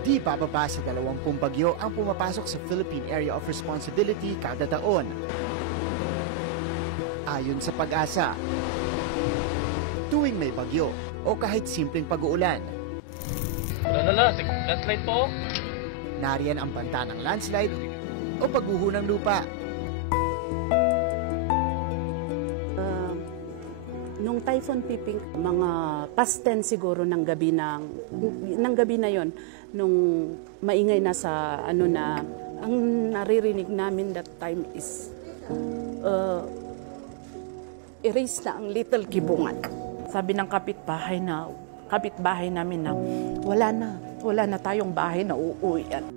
Di bababa sa 20 bagyo ang pumapasok sa Philippine Area of Responsibility kada taon. Ayon sa Pag-asa, tuwing may bagyo o kahit simpleng pag-uulan, landslide po. nariyan ang banta ng landslide o pagguho ng lupa. Nung Typhoon Piping, mga past 10 siguro ng gabi na yon, nung maingay na sa ang naririnig namin that time is erase na ang Little Kibungan. Sabi ng kapitbahay namin na wala na tayong bahay na uuwian.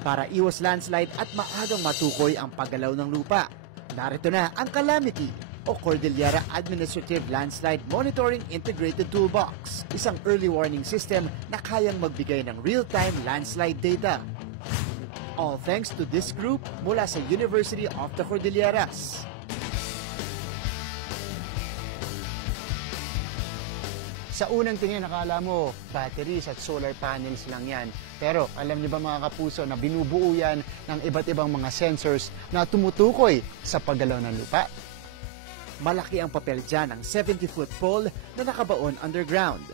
Para iwas landslide at maagang matukoy ang paggalaw ng lupa, narito na ang Calamity o Cordillera Administrative Landslide Monitoring Integrated Toolbox, isang early warning system na kayang magbigay ng real-time landslide data. All thanks to this group mula sa University of the Cordilleras. Sa unang tingin, nakala mo, batteries at solar panels lang yan. Pero alam niyo ba mga kapuso na binubuo yan ng iba't ibang mga sensors na tumutukoy sa paggalaw ng lupa? Malaki ang papel dyan ng 70-foot pole na nakabaon underground.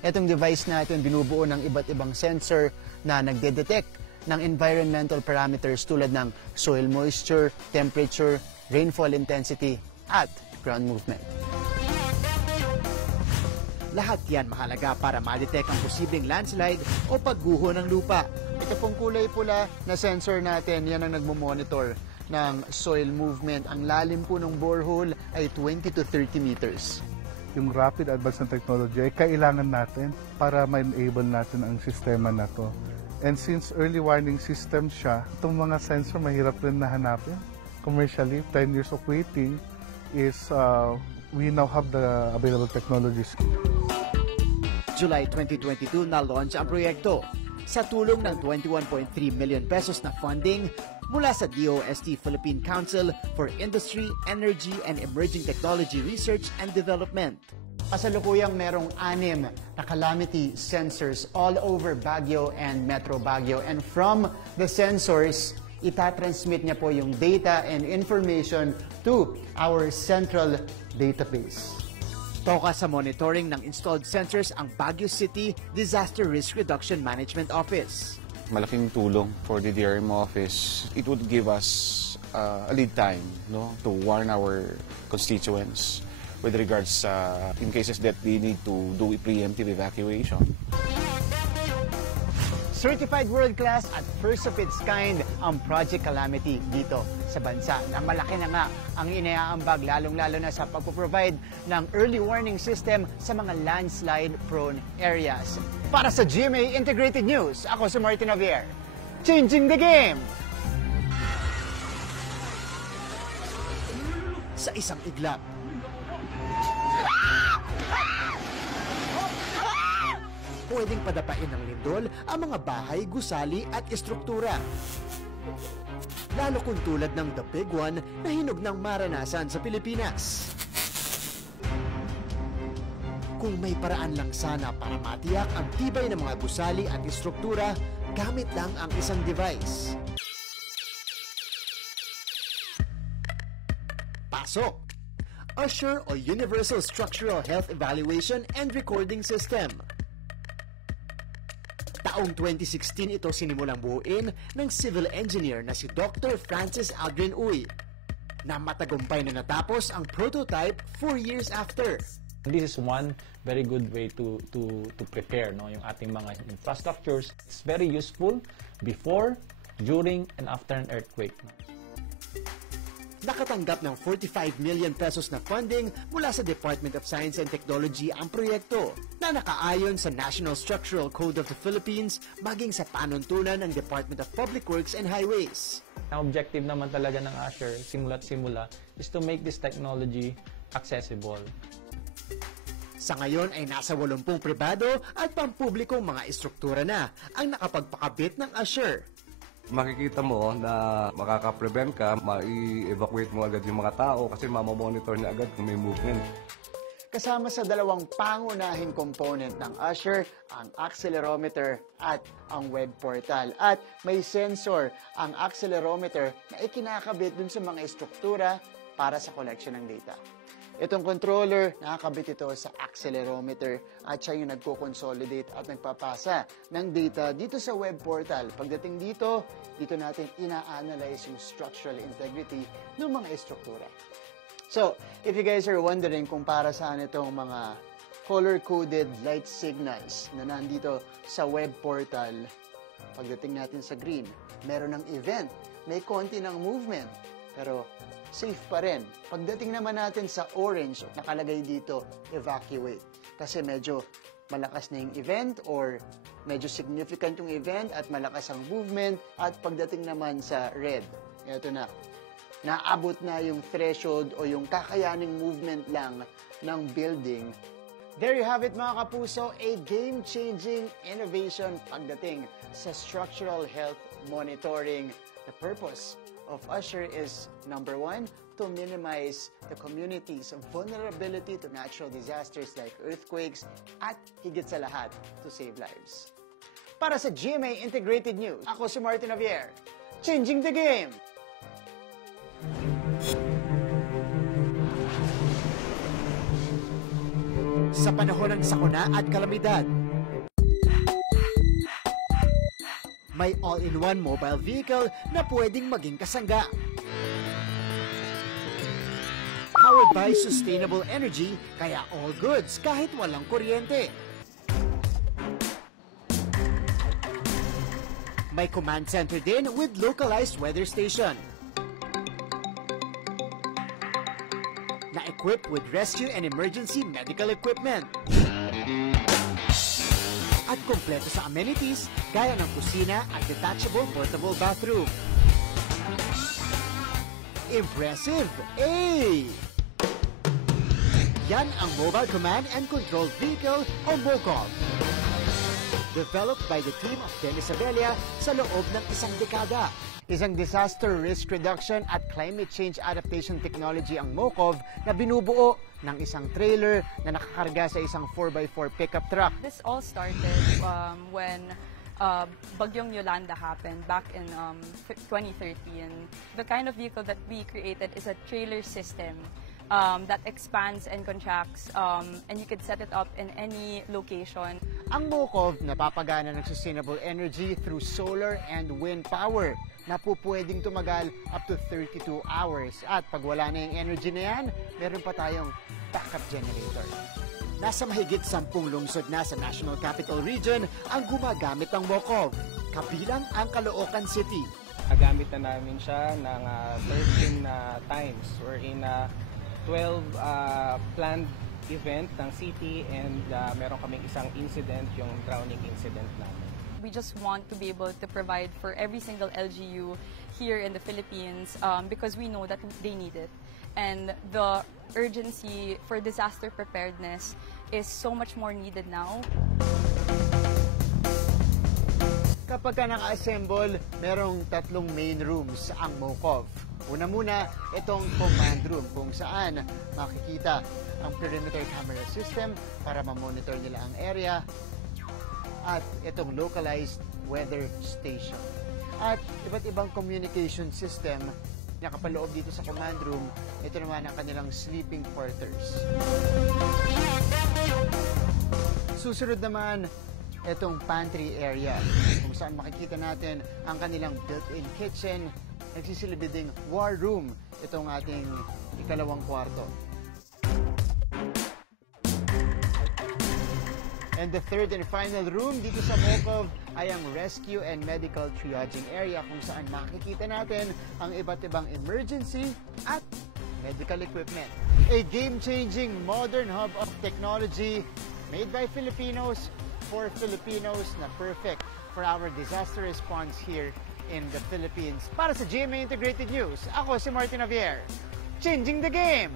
Itong device natin binubuo ng iba't ibang sensor na nagde-detect ng environmental parameters tulad ng soil moisture, temperature, rainfall intensity, at ground movement. Lahat yan mahalaga para ma-detect ang posibleng landslide o pagguho ng lupa. Ito pong kulay pula na sensor natin, yan ang nagmo-monitor ng soil movement. Ang lalim po ng borehole ay 20 to 30 meters. Yung rapid advance ng technology ay kailangan natin para ma-enable natin ang sistema na to. And since early warning system siya, itong mga sensor mahirap rin na hanapin. Commercially, 10 years of waiting is we now have the available technologies. July 2022 na-launch ang proyekto sa tulong ng 21.3 million pesos na funding mula sa DOST Philippine Council for Industry, Energy, and Emerging Technology Research and Development. Kasalukuyang merong 6 na calamity sensors all over Baguio and Metro Baguio. And from the sensors, itatransmit niya po yung data and information to our central database. Toka sa monitoring ng installed sensors ang Baguio City Disaster Risk Reduction Management Office. Malaking tulong for the DRM office. It would give us a lead time to warn our constituents with regards in cases that we need to do a preemptive evacuation. Certified world-class at first of its kind ang Project Calamity dito sa bansa na malaki na nga ang inaambag lalong-lalo na sa pagpo-provide ng early warning system sa mga landslide-prone areas. Para sa GMA Integrated News, ako si Martin Javier. Changing the game! Sa isang iglap, pwedeng padapain ng lindol ang mga bahay, gusali at estruktura. Lalo kung tulad ng The Big One na hinog ng maranasan sa Pilipinas. Kung may paraan lang sana para matiyak ang tibay ng mga gusali at estruktura, gamit lang ang isang device. Pasok! USHER o Universal Structural Health Evaluation and Recording System. Taong 2016 ito sinimulang buuin ng civil engineer na si Dr. Francis Aldrin Uy, na matagumpay na natapos ang prototype 4 years after. This is one very good way to prepare yung ating mga infrastructures. It's very useful before, during, and after an earthquake. Nakatanggap ng 45 million pesos na funding mula sa Department of Science and Technology ang proyekto na nakaayon sa National Structural Code of the Philippines maging sa panuntunan ng Department of Public Works and Highways. Ang objective naman talaga ng USHER, simula't simula, is to make this technology accessible. Sa ngayon ay nasa 80 pribado at pampublikong mga estruktura na ang nakapagpakabit ng USHER. Makikita mo na makaka-prevent ka, ma-evacuate mo agad yung mga tao kasi mamamonitor niya agad kung may movement. kasama sa dalawang pangunahing component ng Usher, ang accelerometer at ang web portal. At may sensor ang accelerometer na ikinakabit dun sa mga estruktura para sa collection ng data. Itong controller, nakakabit ito sa accelerometer at siya yung nagko-consolidate at nagpapasa ng data dito sa web portal. Pagdating dito, dito natin ina-analyze yung structural integrity ng mga estruktura. So, if you guys are wondering kung para saan itong mga color-coded light signals na nandito sa web portal, pagdating natin sa green, meron ng event, may konti ng movement, pero safe pa rin. Pagdating naman natin sa orange, nakalagay dito, evacuate. Kasi medyo malakas na yung event or medyo significant yung event at malakas ang movement. At pagdating naman sa red, ito na, naabot na yung threshold o yung kakayaning movement lang ng building. There you have it mga kapuso, a game-changing innovation pagdating sa structural health monitoring. The purpose of Usher is, number one, to minimize the community's vulnerability to natural disasters like earthquakes at higit sa lahat, to save lives. Para sa GMA Integrated News, ako si Martin Javier, changing the game! Sa panahon ng sakuna at kalamidad, may all-in-one mobile vehicle na pwedeng maging kasangga. Powered by sustainable energy, kaya all goods kahit walang kuryente. May command center din with localized weather station. Na-equipped with rescue and emergency medical equipment. At kompleto sa amenities gaya ng kusina at detachable portable bathroom. Impressive! Eh! Yan ang Mobile Command and Control Vehicle o MOCOV. Developed by the team of Dennis Abella sa loob ng isang dekada. Isang disaster risk reduction at climate change adaptation technology ang MOCOV na binubuo ng isang trailer na nakakarga sa isang 4x4 pickup truck. This all started when Bagyong Yolanda happened back in 2013. The kind of vehicle that we created is a trailer system that expands and contracts, and you could set it up in any location. Ang MOCOV napapagana ng sustainable energy through solar and wind power na po pwedeng tumagal up to 32 hours. At pag wala na yung energy na yan, meron pa tayong backup generator. Nasa mahigit 10 lungsod na sa National Capital Region ang gumagamit ng MOCOV, kabilang ang Caloocan City. Nagamit na namin siya ng 13 times wherein 12 planned event ng city and meron kaming isang incident, yung drowning incident namin. We just want to be able to provide for every single LGU here in the Philippines because we know that they need it. And the urgency for disaster preparedness is so much more needed now. Kapag ka naka-assemble, merong 3 main rooms ang MOCOV. Una muna, itong command room kung saan makikita ang perimeter camera system para ma-monitor nila ang area at itong localized weather station. At iba't ibang communication system na kapaloob dito sa command room, ito naman ang kanilang sleeping quarters. Susunod naman, itong pantry area kung saan makikita natin ang kanilang built-in kitchen, nagsisilbiding war room, itong ating ikalawang kwarto. And the third and final room dito sa MOCOV ay ang rescue and medical triaging area kung saan makikita natin ang iba't ibang emergency at medical equipment. A game-changing modern hub of technology made by Filipinos for Filipinos na perfect for our disaster response here in the Philippines. Para sa GMA Integrated News, ako si Martin Javier, changing the game!